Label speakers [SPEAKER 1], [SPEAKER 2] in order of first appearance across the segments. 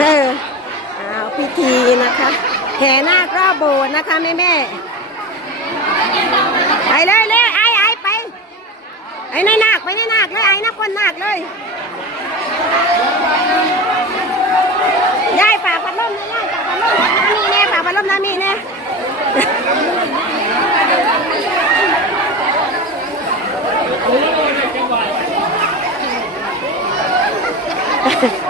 [SPEAKER 1] เออเอาพิธีนะคะ แห่นาครอบโบสถ์นะคะแม่แม่ไปเลยเลยไอ้ไอ้ไปไอ้ในนาคไปในนาคเลยไอ้นับคนนาคเลยยายฝากพัดลมนะยายฝากพัดลมน้ามีแน่ฝากพัดลมน้ามีแน่เ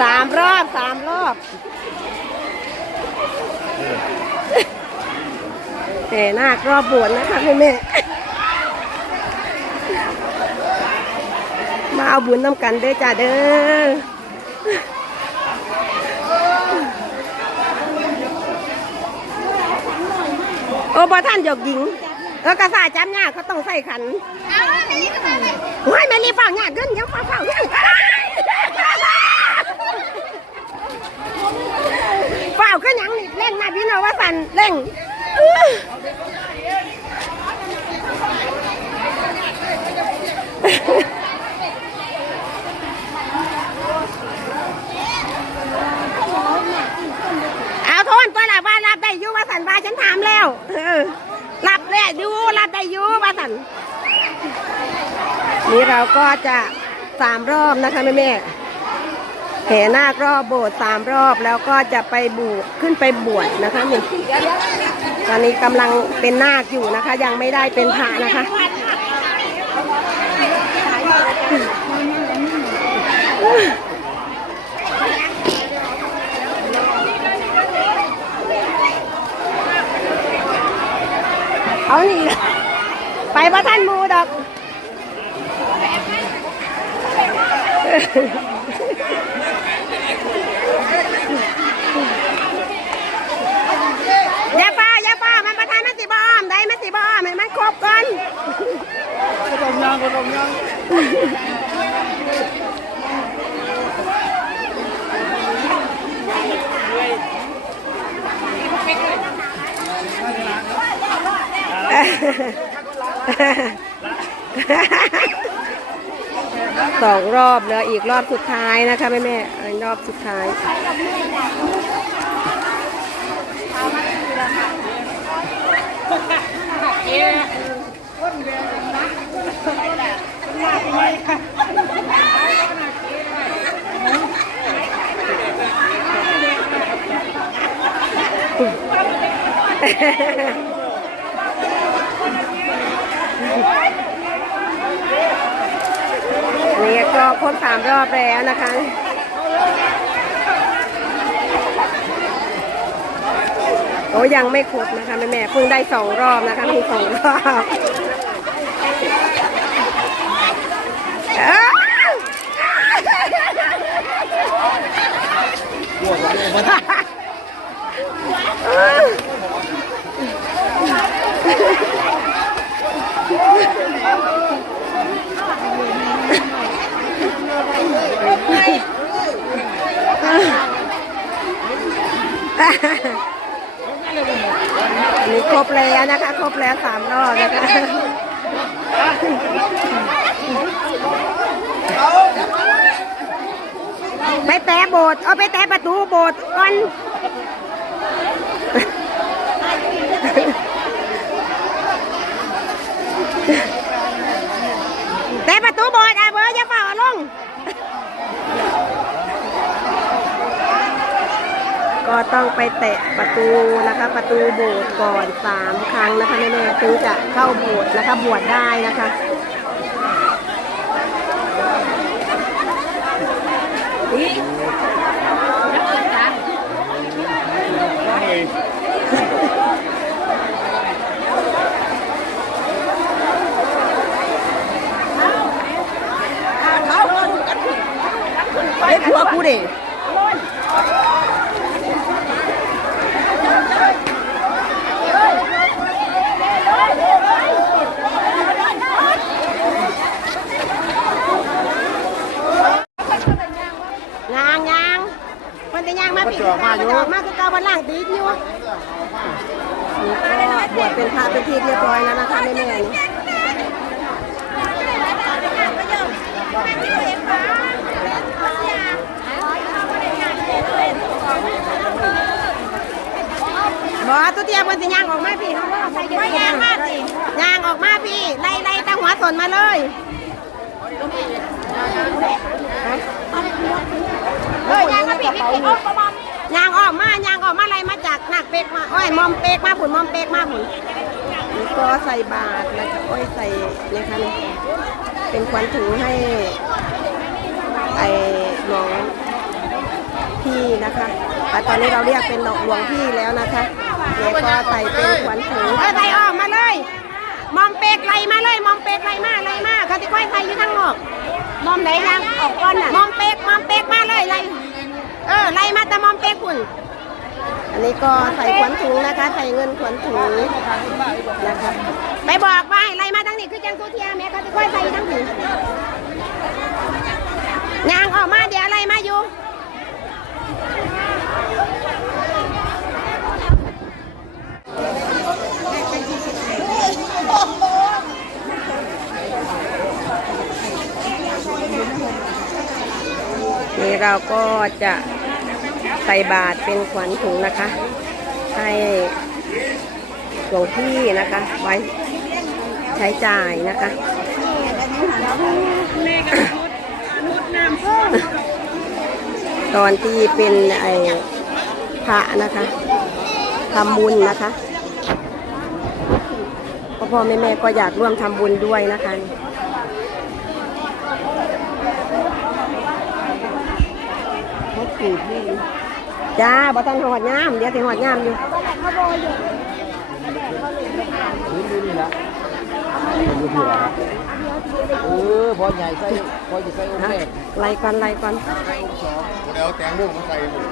[SPEAKER 1] สามรอบสามรอบแต่หน้ารอบบวชนะคะแม่แม่มาเอาบุญน้ำกันเด้จ้าเด้อโอ้บอท่านหยกหญิงเออกระสายจำยาเขาต้องใส่ขันไม่แม่รีบเฝ้าเนี่ยเกินเดี๋ยวเฝ้าเฝ้า ก็ยังนี่เร่งนะพี่น้องว่าสันเร่งเอาโทษตัวละว่ารับได้อยูว่าสันว่าฉันถามแล้วเออรับได้อยูรับได้อยูว่าสันนี่เราก็จะสามรอบนะคะแม่แม่ แห่นาครอบโบสถ์สามรอบแล้วก็จะไปบวชขึ้นไปบวชนะคะนี่ตอนนี้กำลังเป็นนาคอยู่นะคะ ยังไม่ได้เป็นพระนะคะเอานี่ไปพระท่านมูดอก อย่าป้าอย่าป้ามันประทานมันสิบอ้อมได้มันสิบอ้อมให้มันครบก่อน
[SPEAKER 2] ก็ต้องย่างก็ต้องย่าง
[SPEAKER 1] สองรอบเหลืออีกรอบสุดท้ายนะคะแม่แม่อันรอบสุดท้าย นนี้ก็ครบสามรอบแล้วนะคะโอ้ยังไม่ครบนะคะแม่แม่เพิ่งได้สองรอบนะคะมีสองรอบ อันนี้ครบแล้วนะคะ ครบแล้วสามรอบนะคะ ไปแตะโบสถ์เอาไปแตะประตูโบสถ์ก่อน แตะประตูโบสถ์อะเบอร์อย่าเป่าลง ก็ ต้องไปแตะประตูนะคะ ประตูโบสถ์ก่อนสามครั้งนะคะแม่ๆถึงจะเข้าโบสถ์นะคะบวชได้นะคะ
[SPEAKER 2] เดิ
[SPEAKER 1] ยางยางมัน จะยางมาปีกมันจะออกมาคือเกาวันล่างตีอยู่นี่ก็บวชเป็นพระเป็นทีเรียบร้อยแล้วนะคะแม่ๆนี่บอตัวเตียบมันจะย่างออกมาพี่น้องว่าใครจะย่างมาสิย่างออกมาพี่ไล่ไล่ตั้งหัวสนมาเลยเฮ้ยย่างมาพี่พี่พี่ย่าง ออกมาย่างออกมาไล่มาจากหนักเป็กมาโอ้ยมอมเป็กมาผุนมอมเป็กมาผุนก็ใส่บาตรแล้วก็โอ้ยใส่เนี่ยค่ะนี่เป็นควันถุงให้ไอ้น้องพี่นะคะแต่ตอนนี้เราเรียกเป็นหลวงพี่แล้วนะคะแล้วก็ใส่เป็นขวัญถุงเออใส่ออกมาเลย มอมเปกไหลมาเลย มอมเปกไหลมาไหลมาเขาจะค่อยใส่อยู่ทั้งนอกมอมไหนยังออกก้อนน่ะมอมเปกมอมเปกมาเลยไหล เออไล่มาตะมอมเปกคุณ อันนี้ก็ใส่ขวัญถุงนะคะ ใส่เงินขวัญถุงนะคะไปบอกว่าให้ไล่มาทั้งนี้คือจังตัวเทียแม่เขาจะค่อยใส่ทั้งนี้ยางออกมาเดี๋ยวอะไรมาอยู่ เราก็จะใส่บาตรเป็นขวัญถุงนะคะ ให้หลวงพี่นะคะ ไว้ใช้จ่ายนะคะตอนที่เป็นไอ้พระนะคะทำบุญนะคะพ่อพ่อแม่แม่ก็อยากร่วมทำบุญด้วยนะคะ
[SPEAKER 2] เขาขูดนี่
[SPEAKER 1] จ้าบ่ทันหอดยามเดี๋ยวสิหอดยามอยู่
[SPEAKER 2] พื้นดูนี่ละดูเถื่อเออพอใหญ่ใส่พอจะใส่องค์แรก
[SPEAKER 1] ไล่ก่อนไล่ก่อน
[SPEAKER 3] เดี๋ยวแตงโมมาใส่หมด